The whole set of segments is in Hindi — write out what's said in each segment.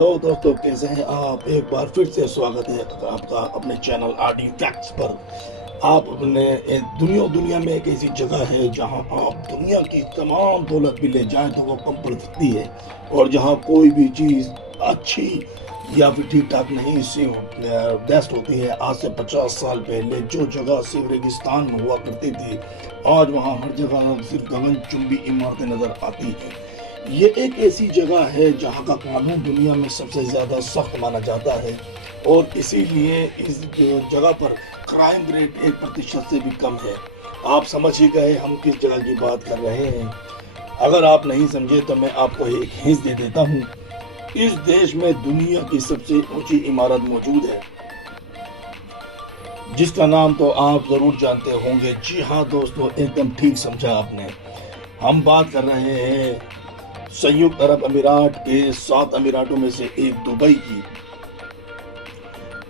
तो दोस्तों, कैसे हैं आप? एक बार फिर से स्वागत है आपका अपने चैनल आरडी फैक्ट्स पर। आप अपने दुनिया में एक ऐसी जगह है जहां आप दुनिया की तमाम दौलत भी ले जाएं तो वो कम पड़ सकती है, और जहां कोई भी चीज़ अच्छी या फिर ठीक ठाक नहीं सी बेस्ट होती है। आज से 50 साल पहले जो जगह सिर्फ रेगिस्तान में हुआ करती थी, आज वहाँ हर जगह सिर्फ गगनचुंबी इमारतें नजर आती हैं। ये एक ऐसी जगह है जहाँ का कानून दुनिया में सबसे ज़्यादा सख्त माना जाता है, और इसीलिए इस जगह पर क्राइम रेट 1% से भी कम है। आप समझ ही गए हम किस जगह की बात कर रहे हैं। अगर आप नहीं समझे तो मैं आपको एक हिंट दे देता हूँ। इस देश में दुनिया की सबसे ऊंची इमारत मौजूद है, जिसका नाम तो आप जरूर जानते होंगे। जी हाँ दोस्तों, एकदम ठीक समझा आपने। हम बात कर रहे हैं संयुक्त अरब अमीरात के 7 अमीरातों में से एक दुबई की।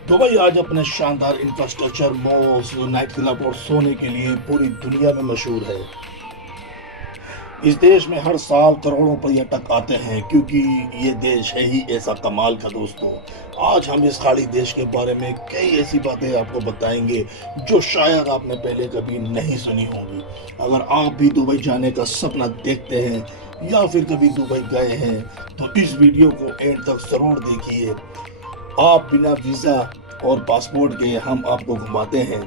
दुबई आज अपने शानदार इंफ्रास्ट्रक्चर, मॉल्स, नाइट क्लब और सोने के लिए पूरी दुनिया में मशहूर है। इस देश में हर साल करोड़ों पर्यटक आते हैं, क्योंकि ये देश है ही ऐसा कमाल का दोस्तों। आज हम इस खाड़ी देश के बारे में कई ऐसी बातें आपको बताएंगे जो शायद आपने पहले कभी नहीं सुनी होंगी। अगर आप भी दुबई जाने का सपना देखते हैं या फिर कभी दुबई गए हैं तो इस वीडियो को एंड तक जरूर देखिए। आप बिना वीज़ा और पासपोर्ट के हम आपको घुमाते हैं,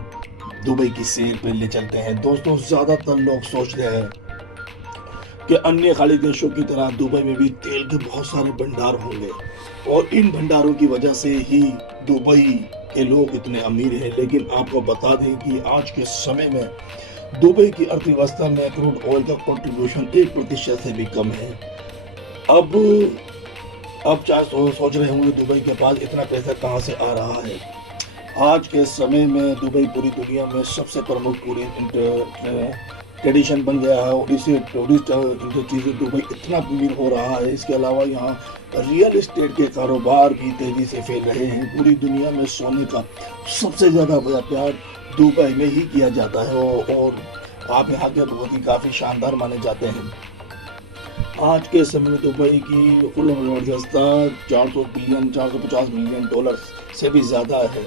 दुबई की सैर पे ले चलते हैं। दोस्तों, ज़्यादातर लोग सोच रहे हैं कि अन्य खाड़ी देशों की तरह दुबई में भी तेल के बहुत सारे भंडार होंगे, और इन भंडारों की वजह से ही दुबई के लोग इतने अमीर हैं। लेकिन आपको बता दें कि आज के समय में दुबई की अर्थव्यवस्था में क्रूड ऑयल का कंट्रीब्यूशन 1% से भी कम है। अब चाहे सोच रहे होंगे दुबई के पास इतना पैसा कहां से आ रहा है। आज के समय में दुबई पूरी दुनिया में सबसे प्रमुख ट्रेडिशन बन गया है, और इसे टूरिस्ट चीज़ें दुबई इतना अमीर हो रहा है। इसके अलावा यहाँ रियल एस्टेट के कारोबार भी तेजी से फैल रहे हैं। पूरी दुनिया में सोने का सबसे ज़्यादा व्यापार दुबई में ही किया जाता है, और आप यहाँ के बहुत ही काफ़ी शानदार माने जाते हैं। आज के समय में दुबई की कुल अर्थव्यवस्था 450 मिलियन डॉलर से भी ज़्यादा है,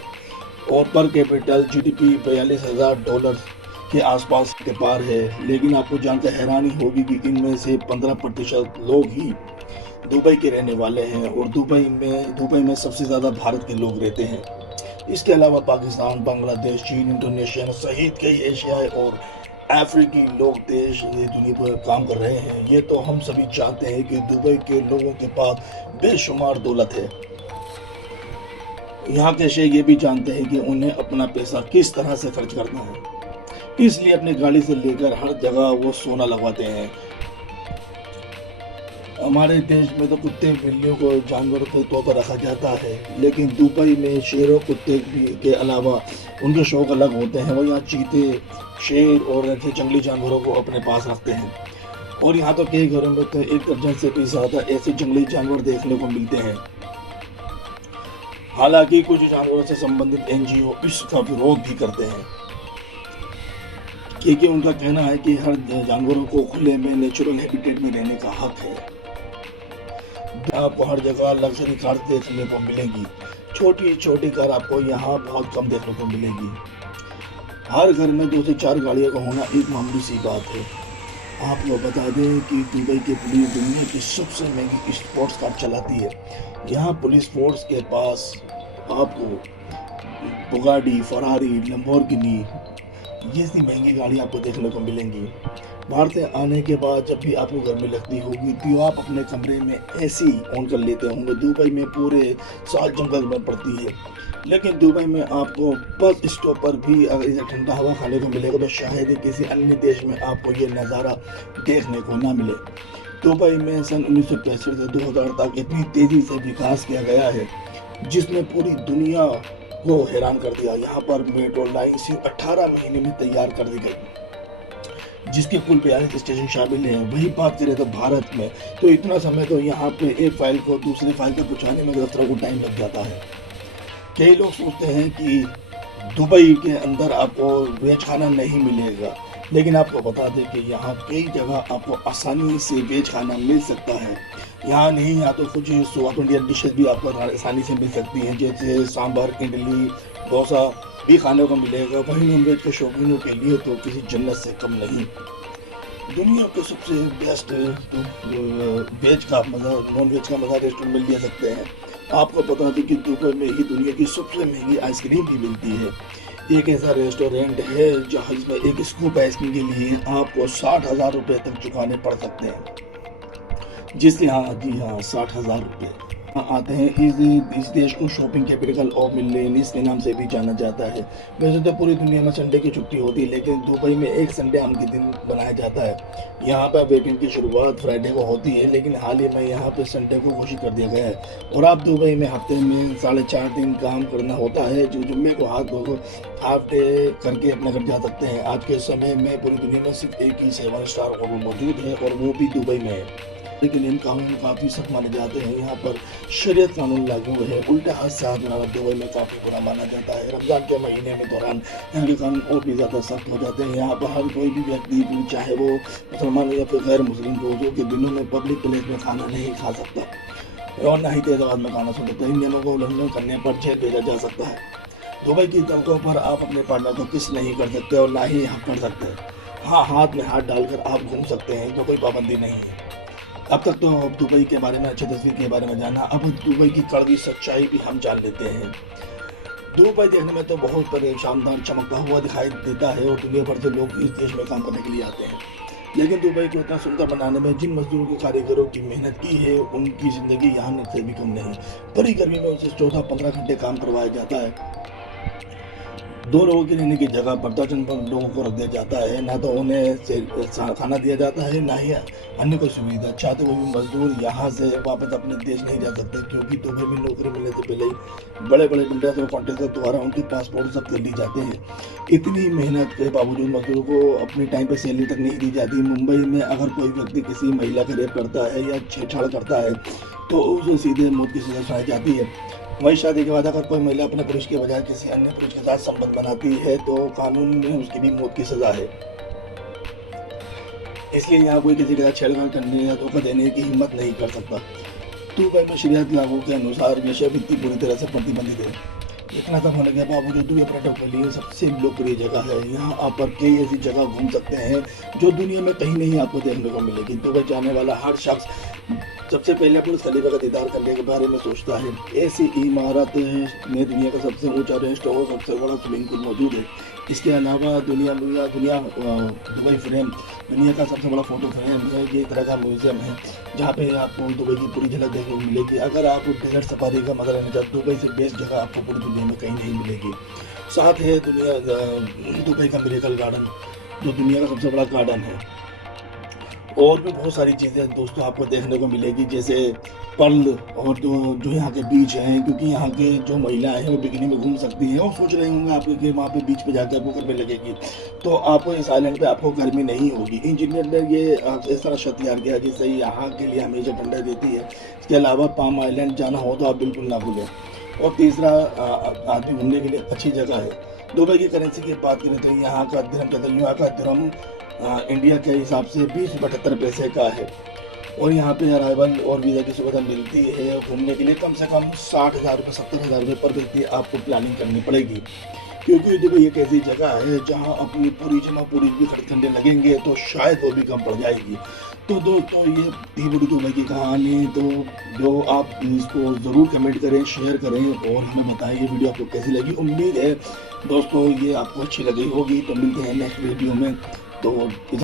और पर कैपिटल जीडीपी $42,000 के आसपास के पार है। लेकिन आपको जानकर हैरानी होगी कि इनमें से 15% लोग ही दुबई के रहने वाले हैं, और दुबई में सबसे ज़्यादा भारत के लोग रहते हैं। इसके अलावा पाकिस्तान, बांग्लादेश, चीन, इंडोनेशिया सहित कई एशियाई और अफ्रीकी लोग देश दुनिया पर काम कर रहे हैं। ये तो हम सभी चाहते हैं कि दुबई के लोगों के पास बेशुमार दौलत है। यहाँ के शेख ये भी जानते हैं कि उन्हें अपना पैसा किस तरह से खर्च करना है, इसलिए अपनी गाड़ी से लेकर हर जगह वो सोना लगवाते हैं। हमारे देश में तो कुत्ते बिल्लियों को जानवरों के तौर पर रखा जाता है, लेकिन दुबई में शेरों कुत्ते के अलावा उनके शौक अलग होते हैं। वो यहाँ चीते, शेर और ऐसे जंगली जानवरों को अपने पास रखते हैं, और यहाँ तो कई घरों में तो 1 दर्जन से भी ज़्यादा ऐसे जंगली जानवर देखने को मिलते हैं। हालांकि कुछ जानवरों से संबंधित एनजीओ इसका विरोध भी करते हैं, क्योंकि उनका कहना है कि हर जानवरों को खुले में नेचुरल हैबिटेट में रहने का हक है। आपको हर जगह लग्जरी कार देखने को मिलेगी, छोटी छोटी कार आपको यहाँ बहुत कम देखने को मिलेगी। हर घर में 2 से 4 गाड़ियों का होना एक मामूली सी बात है। आपको बता दें कि दुबई की पुलिस दुनिया की सबसे महंगी स्पोर्ट्स कार चलाती है। यहाँ पुलिस फोर्स के पास आपको बुगाटी, फरारी, लैम्बोर्गिनी जैसी महंगी गाड़ी आपको देखने को मिलेंगी। बाहर से आने के बाद जब भी आपको गर्मी लगती होगी तो आप अपने कमरे में एसी ऑन कर लेते होंगे। दुबई में पूरे साल जंगल में पड़ती है, लेकिन दुबई में आपको बस स्टॉप पर भी अगर इसे ठंडा हवा खाने को मिलेगा तो शायद ही किसी अन्य देश में आपको ये नज़ारा देखने को ना मिले। दुबई में सन 1965 से 2000 तक इतनी तेज़ी से विकास किया गया है, जिसने पूरी दुनिया को हैरान कर दिया। यहाँ पर मेट्रो लाइन सिर्फ 18 महीने में तैयार कर दी गई, जिसके कुल 42 स्टेशन शामिल हैं। वही बात करें तो भारत में तो इतना समय तो यहाँ पे एक फाइल को दूसरी फाइल तक पहुँचाने में दफ्तरों को टाइम लग जाता है। कई लोग सोचते हैं कि दुबई के अंदर आपको वेज खाना नहीं मिलेगा, लेकिन आपको बता दें कि यहाँ कई जगह आपको आसानी से वेज खाना मिल सकता है। यहाँ नहीं, यहाँ तो कुछ साउथ इंडियन डिशेज भी आपको आसानी से मिल सकती हैं, जैसे सांभर, इडली, डोसा भी खाने को मिलेगा। वहीं नॉन वेज के शौकीनों के लिए तो किसी जन्नत से कम नहीं। दुनिया के सबसे बेस्ट वेज का मज़ा, नॉन वेज का मज़ा रेस्टोरेंट में ले सकते हैं। आपको बता दें कि दुबई में ही दुनिया की सबसे महंगी आइसक्रीम भी मिलती है। एक ऐसा रेस्टोरेंट है जहाँ इसमें एक स्कूप आइसक्रीम के लिए आपको 60,000 रुपये तक चुकाने पड़ सकते हैं। जी हाँ, 60,000 रुपये आते हैं। इस देश को शॉपिंग कैपिटल ऑफ मिलेनियल्स के नाम से भी जाना जाता है। वैसे तो पूरी दुनिया में संडे की छुट्टी होती है, लेकिन दुबई में एक संडे आम के दिन बनाया जाता है। यहाँ पर वीकेंड की शुरुआत फ्राइडे को होती है, लेकिन हाल ही में यहाँ पर संडे को घोषित कर दिया गया है। और आप दुबई में हफ्ते में 4.5 दिन काम करना होता है, जो जुम्मे को हाफ डे करके अपने घर जा सकते हैं। आज के समय में पूरी दुनिया में सिर्फ एक ही 7 स्टार होटल मौजूद है, और वो भी दुबई में है। लेकिन इन कानून काफ़ी सख्त माने जाते हैं। यहाँ पर शरीयत कानून लागू है। उल्टे हाथ से हाथ मिलाना दुबई में काफ़ी बुरा माना जाता है। रमज़ान के महीने में दौरान यहाँ के कानून और भी ज़्यादा सख्त हो जाते हैं। यहाँ पर हर कोई भी व्यक्ति, चाहे वो मुसलमान हो या फिर गैर मुस्लिम, रोज़ों के दिनों में पब्लिक प्लेस में खाना नहीं खा सकता, और ना ही तेज आवाज़ में खाना सुन सकता है। इन नियमों को उल्लंघन करने पर जेल भेजा जा सकता है। दुबई की सड़कों पर आप अपने पार्टनर को किस नहीं कर सकते, और ना ही हक कर सकते। हाँ, हाथ में हाथ डालकर आप घूम सकते हैं, तो कोई पाबंदी नहीं है। अब तक तो दुबई के बारे में, अच्छी तस्वीर के बारे में जाना, अब दुबई की कड़वी सच्चाई भी हम जान लेते हैं। दुबई देखने में तो बहुत शानदार चमकता हुआ दिखाई देता है, और दुनिया भर से लोग इस देश में काम करने के लिए आते हैं। लेकिन दुबई को इतना सुंदर बनाने में जिन मजदूरों के कारीगरों की मेहनत की है, उनकी ज़िंदगी यहाँ से भी कम नहीं। बड़ी गर्मी में उनसे 14-15 घंटे काम करवाया जाता है। 2 लोगों के रहने की जगह पर दर्जन भर लोगों को रख दिया जाता है। ना तो उन्हें खाना दिया जाता है, ना ही अन्य कोई सुविधा। चाहते हुए भी मजदूर यहाँ से वापस अपने देश नहीं जा सकते, क्योंकि दुबई में नौकरी मिलने से पहले ही बड़े बड़े बिल्डर्स और कॉन्ट्रैक्टर द्वारा उनके पासपोर्ट जब्त कर ली जाते हैं। इतनी मेहनत के बावजूद मजदूरों को अपने टाइम पर सैलरी तक नहीं दी जाती। मुंबई में अगर कोई व्यक्ति किसी महिला का रेप करता है या छेड़छाड़ करता है, तो उसे सीधे मौत की सजा सुनाई जाती है। वही शादी के बाद अगर कोई महिला अपने पुरुष के बजाय किसी अन्य पुरुष के साथ संबंध बनाती है, तो कानून में उसकी भी मौत की सजा है। इसलिए यहाँ कोई किसी के साथ छेड़छाड़ करने या धोखा देने की हिम्मत नहीं कर सकता। दुबई में शरीयत लागू के अनुसार वेश्यावृत्ति पूरी तरह से प्रतिबंधित है। इतना सब होने के बावजूद दुबई पर्यटकों के लिए सबसे लोकप्रिय जगह है। यहाँ आप पर कई ऐसी जगह घूम सकते हैं जो दुनिया में कहीं नहीं आपको देखने को मिलेगी। दुबई जाने वाला हर शख्स सबसे पहले बुर्ज खलीफा का दीदार करने के बारे में सोचता है। ऐसी इमारत में दुनिया का सबसे ऊंचा रेस्ट और सबसे बड़ा स्विमिंग पूल मौजूद है। इसके अलावा दुबई फ्रेम दुनिया का सबसे बड़ा फोटो फ्रेम है। ये एक तरह का म्यूजियम है जहाँ पे आपको दुबई की पूरी झलक देखने को मिलेगी। अगर आप डेजर्ट सफारी का मजा लेना चाहते, दुबई से बेस्ट जगह आपको पूरी दुनिया में कहीं नहीं मिलेगी। साथ है दुबई का मिरेकल गार्डन, जो दुनिया का सबसे बड़ा गार्डन है। और भी बहुत सारी चीज़ें दोस्तों आपको देखने को मिलेगी, जैसे पर्ल और जो यहाँ के बीच हैं, क्योंकि यहाँ के जो महिलाएं हैं वो बिकिनी में घूम सकती हैं और सोच रहे होंगे आपको कि वहाँ पे बीच पे जाकर आपको गर्मी लगेगी, तो आपको इस आइलैंड पे आपको गर्मी नहीं होगी। इंजीनियर ने ये इस तरह शर्त तैयार किया जिससे यहाँ के लिए हमेशा ठंडा देती है। इसके अलावा पाम आइलैंड जाना हो तो आप बिल्कुल ना भूलें। और तीसरा, आदमी घूमने के लिए अच्छी जगह है। दुबई की करेंसी की बात करें तो यहाँ का दिरहम इंडिया के हिसाब से 20.78 पैसे का है। और यहाँ पे अराइवल और वीज़ा की सुविधा मिलती है। घूमने के लिए कम से कम 60,000 रुपये 70,000 रुपये पर व्यक्ति आपको प्लानिंग करनी पड़ेगी, क्योंकि दुबई एक ऐसी जगह है जहाँ अपनी पूरी भी खर्च करने लगेंगे तो शायद वो भी कम पड़ जाएगी। तो दोस्तों, ये थी बड़ी दुबई की कहानी। तो जो आप इसको ज़रूर कमेंट करें, शेयर करें और हमें बताएं ये वीडियो आपको कैसी लगी। उम्मीद है दोस्तों ये आपको अच्छी लगी होगी। तो मिलते हैं नेक्स्ट वीडियो में। तो